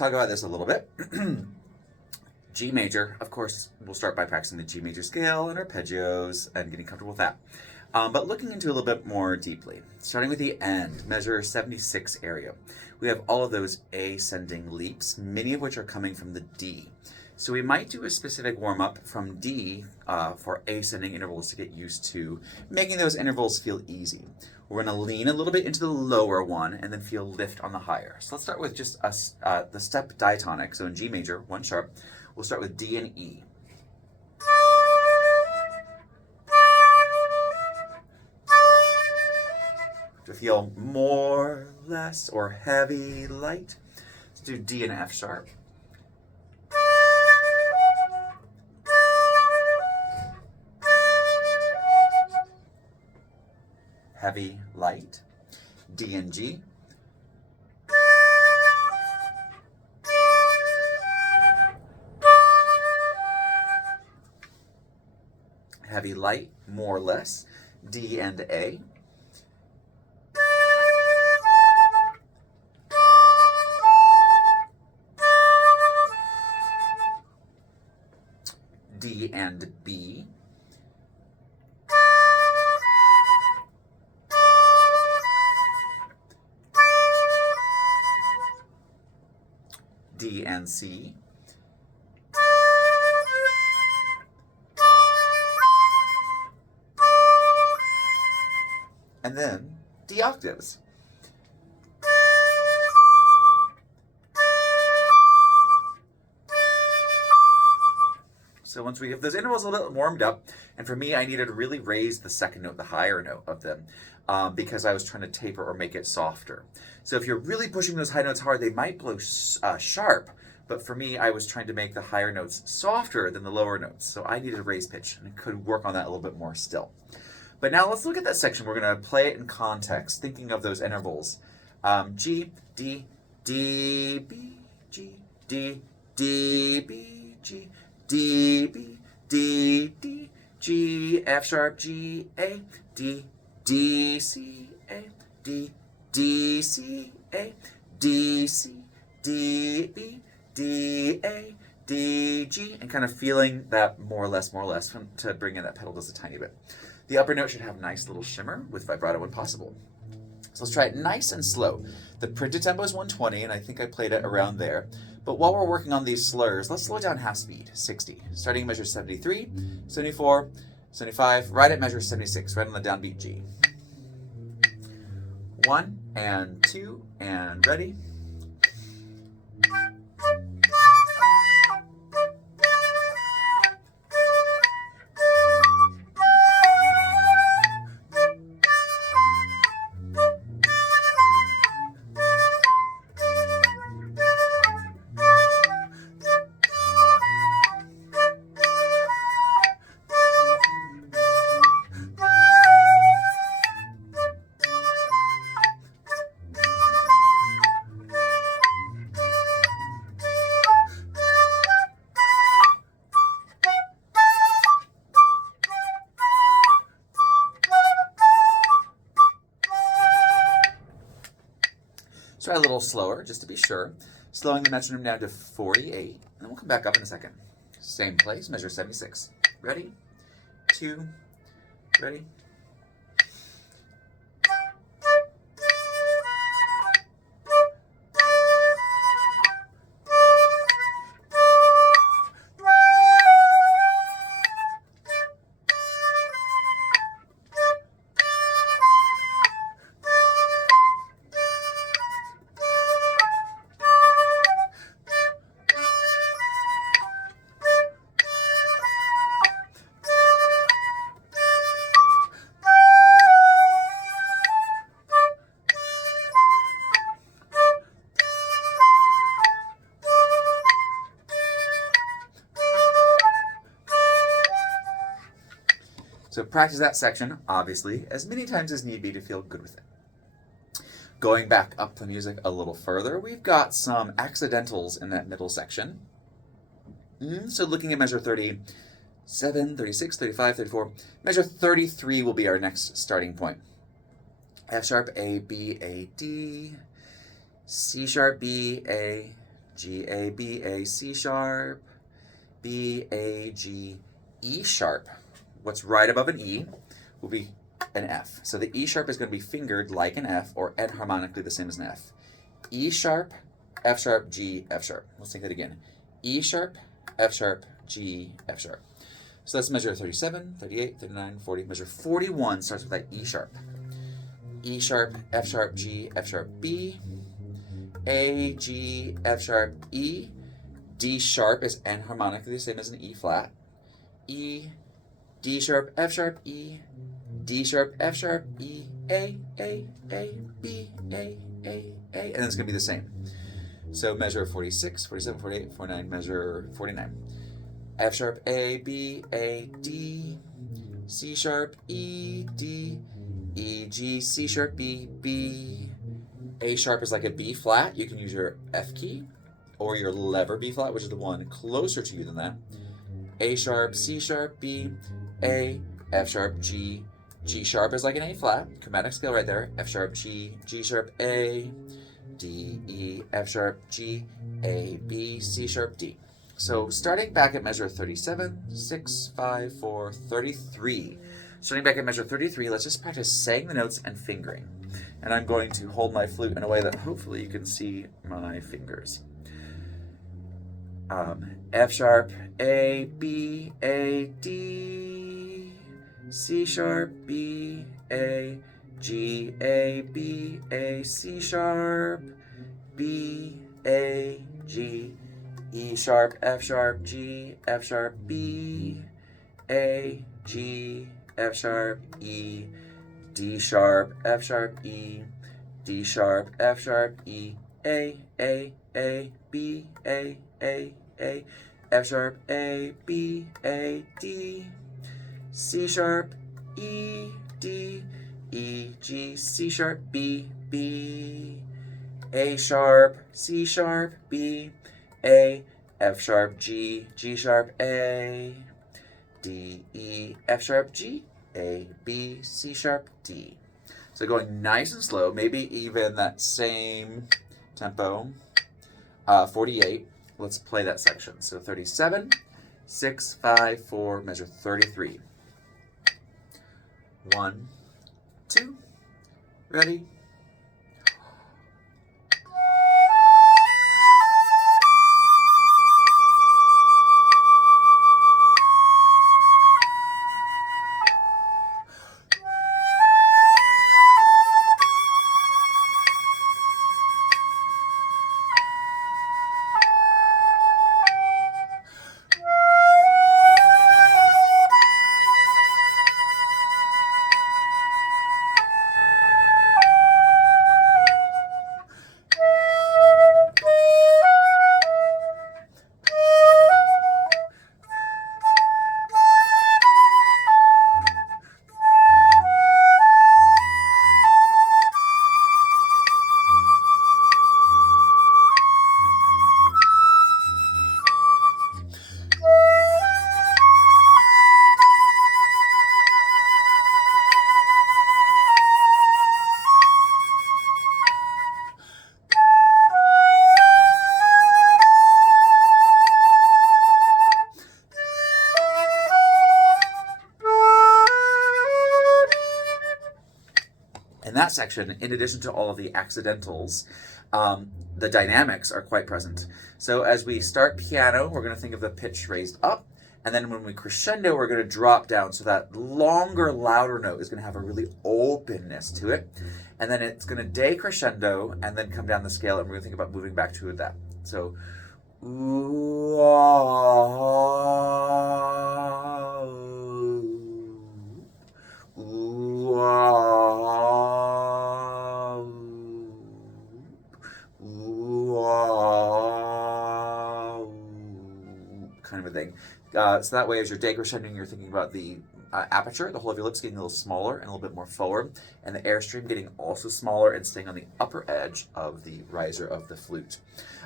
talk about this a little bit. G major, of course, we'll start by practicing the G major scale and arpeggios and getting comfortable with that. But looking into a little bit more deeply, starting with the end, measure 76 area. We have all of those ascending leaps, many of which are coming from the D. So we might do a specific warm-up from D for ascending intervals to get used to making those intervals feel easy. We're going to lean a little bit into the lower one and then feel lift on the higher. So let's start with just the step diatonic. So in G major, 1 sharp, we'll start with D and E. To feel more, less, or heavy, light, let's do D and F sharp. Heavy, light, D and G. Heavy, light, more, less, D and A. D and B. D and C. And then D octaves. So once we have those intervals a little bit warmed up, and for me, I needed to really raise the second note, the higher note of them, because I was trying to taper or make it softer. So if you're really pushing those high notes hard, they might blow sharp, but for me, I was trying to make the higher notes softer than the lower notes. So I needed to raise pitch, and I could work on that a little bit more still. But now let's look at that section. We're going to play it in context, thinking of those intervals. G, D, D, B, G, D, D, B, G, D, B, D, D, G, F sharp, G, A, D, D, C, A, D, D, C, A, D, C, D, B, D, A, D, G, and kind of feeling that more or less to bring in that pedal just a tiny bit. The upper note should have a nice little shimmer with vibrato when possible. So let's try it nice and slow. The printed tempo is 120, and I think I played it around there. But while we're working on these slurs, let's slow it down half speed, 60. Starting at measure 73, 74, 75, right at measure 76, right on the downbeat G. 1 and 2 and ready. Let's try a little slower, just to be sure. Slowing the metronome down to 48, and then we'll come back up in a second. Same place, measure 76. Ready? 2, ready? So practice that section, obviously, as many times as need be to feel good with it. Going back up the music a little further, we've got some accidentals in that middle section. So looking at measure 37, 36, 35, 34, measure 33 will be our next starting point. F sharp, A, B, A, D, C sharp, B, A, G, A, B, A, C sharp, B, A, G, E sharp. What's right above an E will be an F. So the E sharp is going to be fingered like an F, or enharmonically the same as an F. E sharp, F sharp, G, F sharp. Let's take that again. E sharp, F sharp, G, F sharp. So let's measure 37, 38, 39, 40. Measure 41 starts with that E sharp. E sharp, F sharp, G, F sharp, B. A, G, F sharp, E. D sharp is enharmonically the same as an E flat. E, D sharp, F sharp, E. D sharp, F sharp, E, A, B, A. And then it's going to be the same. So measure 46, 47, 48, 49, measure 49. F sharp, A, B, A, D. C sharp, E, D. E, G, C sharp, B, B. A sharp is like a B flat. You can use your F key or your lever B flat, which is the one closer to you than that. A sharp, C sharp, B, A, F sharp, G. G sharp is like an A flat, chromatic scale right there. F sharp, G, G sharp, A, D, E, F sharp, G, A, B, C sharp, D. So starting back at measure 37, 6, 5, 4, 33. Starting back at measure 33, let's just practice saying the notes and fingering. And I'm going to hold my flute in a way that hopefully you can see my fingers. F sharp, A, B, A, D. C sharp, B, A, G, A, B, A, C sharp, B, A, G, E sharp, F sharp, G, F sharp, B, A, G, F sharp, E, D sharp, F sharp, E, D sharp, F sharp, E, A, B, A, F sharp, A, B, A, D, C sharp, E, D, E, G, C sharp, B, B, A sharp, C sharp, B, A, F sharp, G, G sharp, A, D, E, F sharp, G, A, B, C sharp, D. So going nice and slow, maybe even that same tempo. 48, let's play that section. So 37, 6, 5, 4, measure 33. 1, 2, ready? In that section, in addition to all of the accidentals, the dynamics are quite present. So as we start piano, we're going to think of the pitch raised up, and then when we crescendo, we're going to drop down. So that longer, louder note is going to have a really openness to it, and then it's going to decrescendo and then come down the scale, and we're going to think about moving back to that. So, ooh, ah, ooh, ah. Kind of a thing. So that way, as you're decrescending, you're thinking about the aperture, the whole of your lips getting a little smaller and a little bit more forward, and the airstream getting also smaller and staying on the upper edge of the riser of the flute.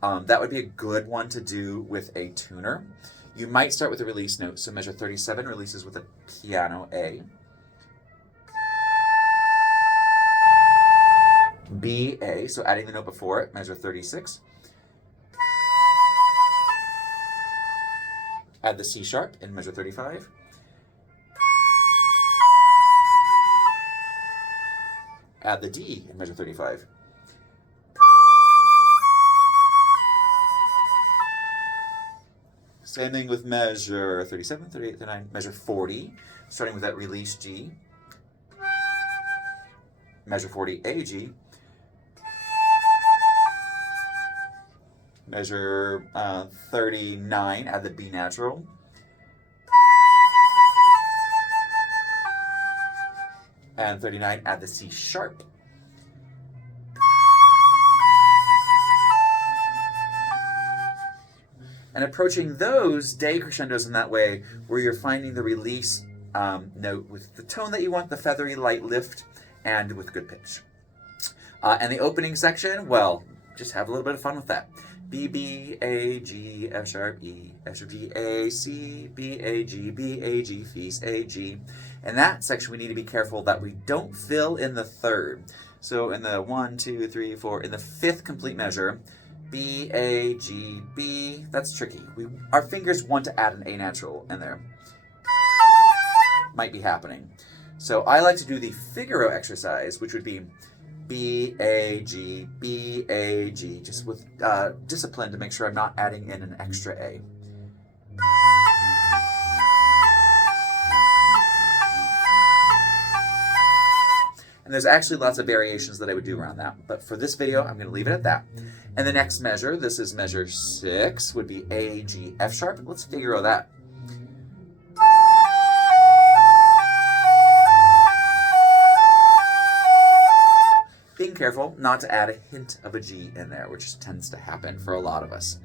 That would be a good one to do with a tuner. You might start with a release note, so measure 37 releases with a piano A. B, A, so adding the note before it, measure 36. Add the C sharp in measure 35. Add the D in measure 35. Same thing with measure 37, 38, 39, measure 40, starting with that release G. Measure 40, A, G. Measure 39, add the B natural. And 39, add the C sharp. And approaching those decrescendos in that way, where you're finding the release note with the tone that you want, the feathery light lift, and with good pitch. And the opening section, well, just have a little bit of fun with that. B, B, A, G, F sharp, E, F sharp, G, A, C, B, A, G, B, A, G, Feast, A, G. In that section, we need to be careful that we don't fill in the third. So in the 1, 2, 3, 4, in the fifth complete measure, B, A, G, B, that's tricky. Our fingers want to add an A natural in there. Might be happening. So I like to do the Figaro exercise, which would be B, A, G, B, A, G, just with discipline to make sure I'm not adding in an extra A. And there's actually lots of variations that I would do around that. But for this video, I'm going to leave it at that. And the next measure, this is measure 6, would be A, G, F sharp. Let's Figaro that. Being careful not to add a hint of a G in there, which tends to happen for a lot of us.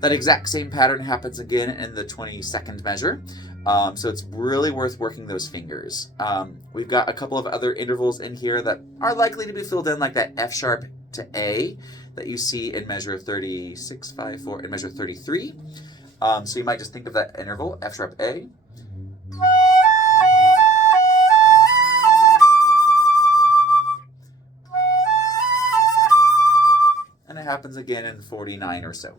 That exact same pattern happens again in the 22nd measure. So it's really worth working those fingers. We've got a couple of other intervals in here that are likely to be filled in, like that F sharp to A that you see in measure 36, 5, 4, and measure 33. So you might just think of that interval, F sharp A. And it happens again in 49 or so.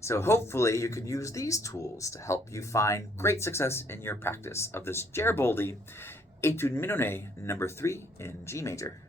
So hopefully you can use these tools to help you find great success in your practice of this Gariboldi Etudes Mignonnes number 3 in G major.